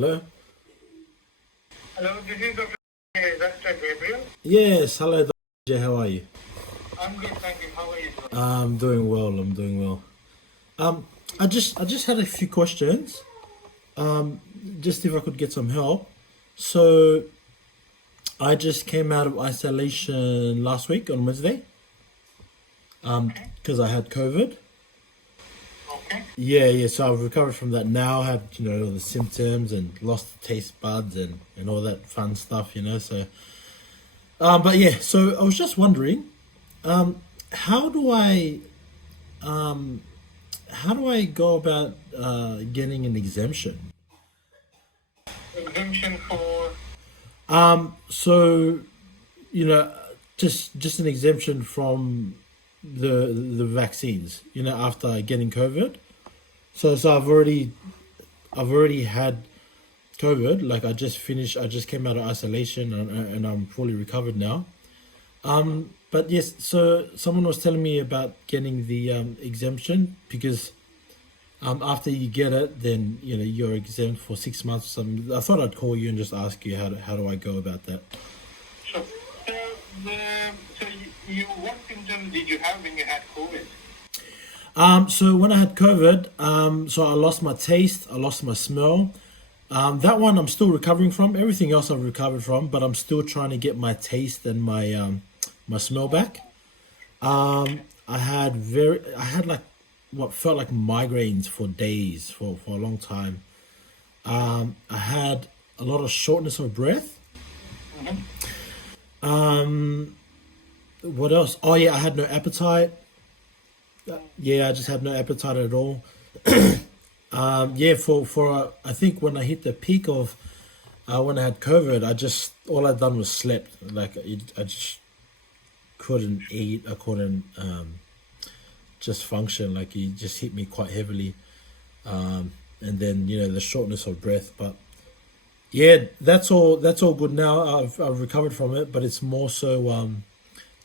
Hello? Hello, this is Dr. Gabriel. Yes, hello, Dr. How are you? I'm good, thank you. How are you doing? I'm doing well, I'm doing well. I just had a few questions. Just if I could get some help. So, I just came out of isolation last week on Wednesday, Okay, because I had COVID. okay. Yeah, so I've recovered from that now. I had, all the symptoms and lost the taste buds and all that fun stuff. So, but yeah, so I was just wondering, how do I how do I go about getting an exemption? Exemption for, So you know, just an exemption from the vaccines. After getting COVID. So I've already had COVID. Like I just finished. I just came out of isolation and I'm fully recovered now. But yes, so someone was telling me about getting the exemption because after you get it, then you're exempt for 6 months or something. I thought I'd call you and just ask you how do I go about that. sure. So, the, what symptoms did you have when you had COVID? So when I had COVID, so I lost my taste, I lost my smell. That one I'm still recovering from. Everything else I've recovered from, but I'm still trying to get my taste and my smell back. I had like what felt like migraines for days for a long time. I had a lot of shortness of breath. Mm-hmm. What else? Oh yeah, I had no appetite. Yeah, I just had no appetite at all. Yeah, for I think when I hit the peak of when I had COVID, all I done was slept. Like I just couldn't eat. I couldn't just function. Like it just hit me quite heavily. And then the shortness of breath. But yeah, that's all. That's all good now. I've recovered from it, but it's more so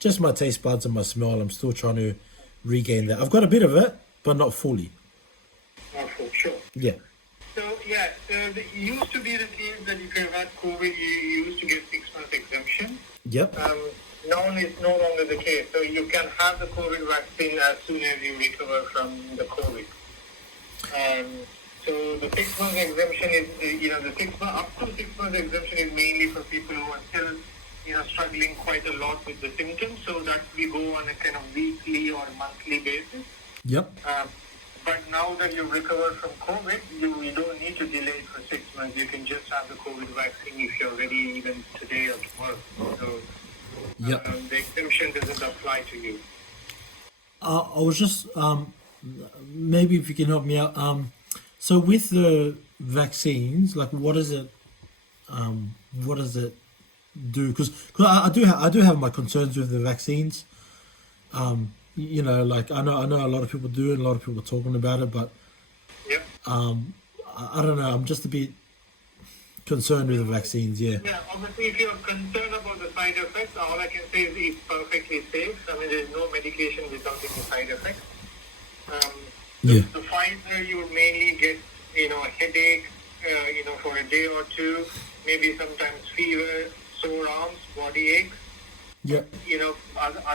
just my taste buds and my smell. I'm still trying to regain that. I've got a bit of it, but not fully. Not for sure. Yeah. So, yeah, so it used to be the case that if you had COVID, you used to get 6 months exemption. Yep. Now it's no longer the case. So you can have the COVID vaccine as soon as you recover from the COVID. So the 6 months exemption is, the 6 months, up to 6 months exemption is mainly for people who are still, struggling quite a lot with the symptoms. So that we go on a kind of weekly or monthly basis. Yep. But now that you've recovered from COVID, you don't need to delay it for 6 months. You can just have the COVID vaccine if you're ready even today or tomorrow. So Yep. the exemption doesn't apply to you. I was just maybe if you can help me out. So with the vaccines, like what does it do? Because I do have my concerns with the vaccines. Like I know a lot of people do, and a lot of people are talking about it, but Yep. I don't know. I'm just a bit concerned with the vaccines. Yeah. Yeah, obviously, if you're concerned about the side effects, all I can say is it's perfectly safe. I mean, there's no medication resulting in side effects. Yeah. The Pfizer, you would mainly get, a headache, for a day or two, maybe sometimes fever, sore arms, body aches. Yeah.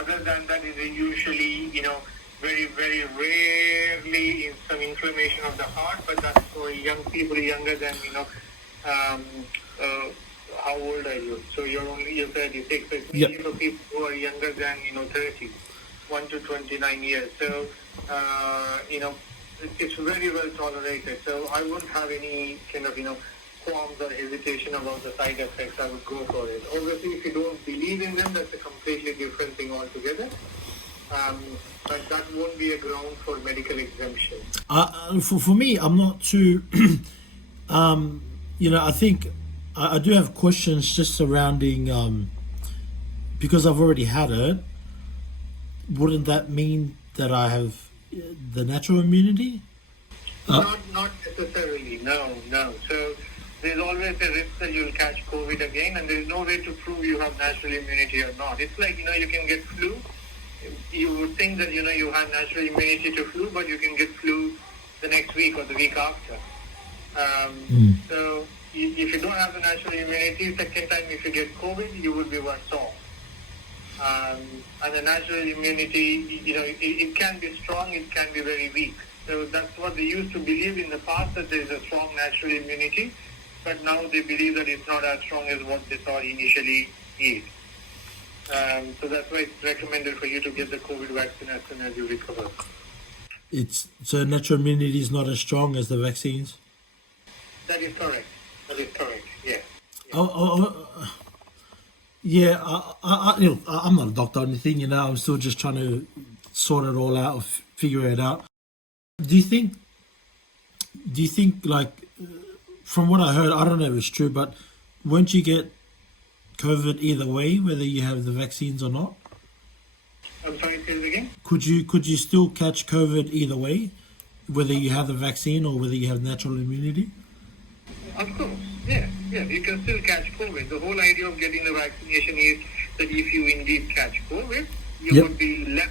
Other than that, is usually, very, very rarely in some inflammation of the heart, but that's for young people younger than, how old are you? So you're 36, so it's Yep. mainly for people who are younger than, 30, 1 to 29 years. So, it's very well tolerated. So I wouldn't have any kind of, qualms or hesitation about the side effects. I would go for it. Obviously, if you don't believe in them, that's a completely different thing altogether. But that won't be a ground for medical exemption. For me, I'm not too. I think I do have questions just surrounding because I've already had it. Wouldn't that mean that I have the natural immunity? Not necessarily. No. So there's always a risk that you'll catch COVID again, and there's no way to prove you have natural immunity or not. It's like, you can get flu. You would think that, you had natural immunity to flu, but you can get flu the next week or the week after. So if you don't have the natural immunity, second time if you get COVID, you will be worse off. And the natural immunity, it can be strong, it can be very weak. So that's what they used to believe in the past, that there is a strong natural immunity, but now they believe that it's not as strong as what they thought initially is. So that's why it's recommended for you to get the COVID vaccine as soon as you recover. So natural immunity is not as strong as the vaccines? That is correct. Yeah. Yeah, I'm not a doctor or anything, I'm still just trying to sort it all out or figure it out. Do you think, like, from what I heard, I don't know if it's true, but won't you get COVID either way, whether you have the vaccines or not? I'm sorry, say it again? Could you still catch COVID either way, whether you have the vaccine or whether you have natural immunity? Of course, yeah, you can still catch COVID. The whole idea of getting the vaccination is that if you indeed catch COVID, you would be less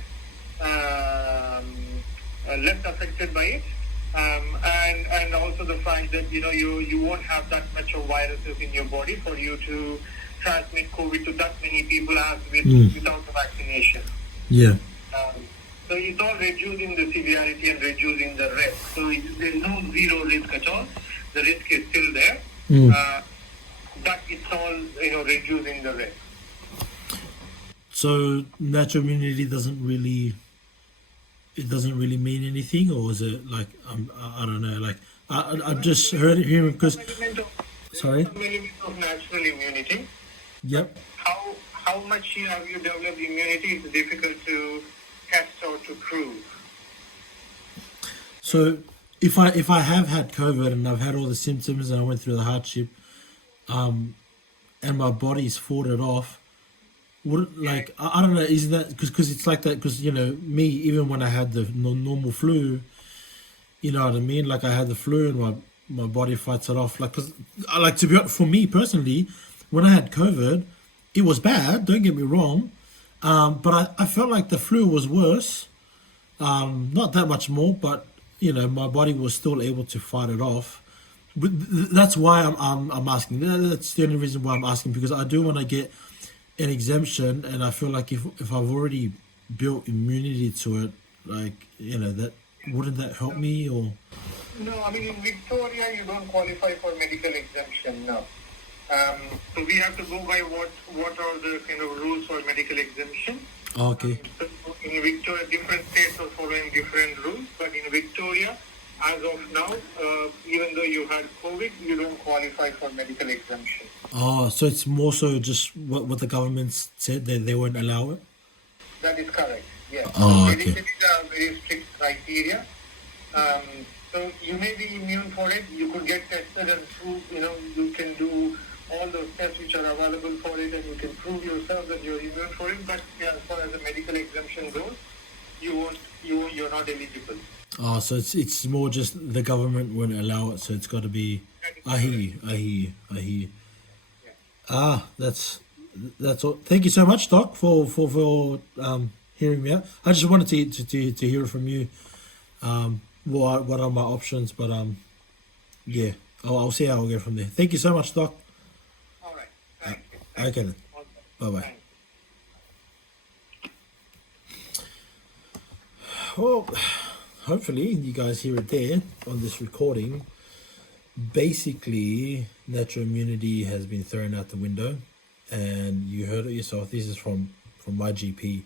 affected by it, and also the fact that you won't have that much of viruses in your body for you to transmit COVID to that many people as without the vaccination. Yeah. So it's all reducing the severity and reducing the risk. So there's no zero risk at all. The risk is still there, but it's all reducing the risk. So natural immunity doesn't really mean anything, or is it like I don't know? Like I've just heard it here because. Sorry. Some element of natural immunity. Yep. How much have you developed immunity is difficult to test or to prove. So if I have had COVID and I've had all the symptoms and I went through the hardship, and my body's fought it off, would I don't know, is that because it's like that, because me, even when I had the normal flu, you know what I mean, like I had the flu and my body fights it off, like, because to be honest, for me personally, when I had COVID, it was bad, don't get me wrong, but I felt like the flu was worse, not that much more, but my body was still able to fight it off. But that's why I'm asking. That's the only reason why I'm asking, because I do want to get an exemption, and I feel like if I've already built immunity to it, that wouldn't that help me? Or no, I mean in Victoria you don't qualify for medical exemption. No. So we have to go by what are the kind of rules for medical exemption. Okay. So in Victoria, different states are following different rules, but in Victoria, as of now, even though you had COVID, you don't qualify for medical exemption. Oh, so it's more so just what the government said, that they won't allow it? That is correct, yes. Oh, so okay. These are very strict criteria. So you may be immune for it, you could get tested and prove, you can do all those tests which are available for it, and you can prove yourself that you're immune for it, but as far as the medical exemption goes, you're not eligible. Oh, so it's more just the government won't allow it, so it's got to be. I hear you. Yeah. That's all. Thank you so much, Doc, for hearing me out. I just wanted to hear from you. What are my options? But yeah, I'll see how I'll go from there. Thank you so much, Doc. All right. Thank you. Okay then. Bye bye. Well, hopefully you guys hear it there on this recording. Basically, natural immunity has been thrown out the window, and you heard it yourself. This is from my GP.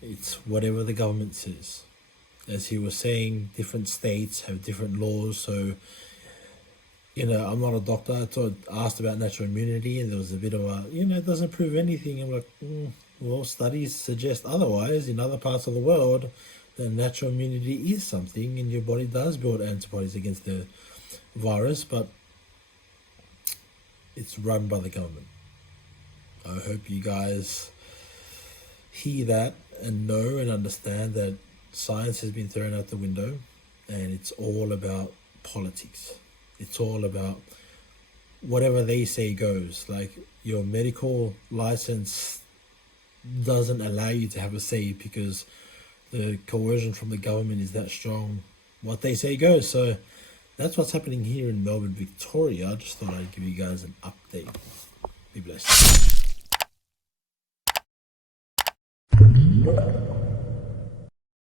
It's whatever the government says. As he was saying, different states have different laws, so I'm not a doctor. I asked about natural immunity, and there was a bit of a, it doesn't prove anything. I'm like, well, studies suggest otherwise in other parts of the world. The natural immunity is something, and your body does build antibodies against the virus, but it's run by the government. I hope you guys hear that and know and understand that science has been thrown out the window, and it's all about politics. It's all about whatever they say goes. Like, your medical license doesn't allow you to have a say because the coercion from the government is that strong. What they say goes. So that's what's happening here in Melbourne, Victoria. I just thought I'd give you guys an update. Be blessed.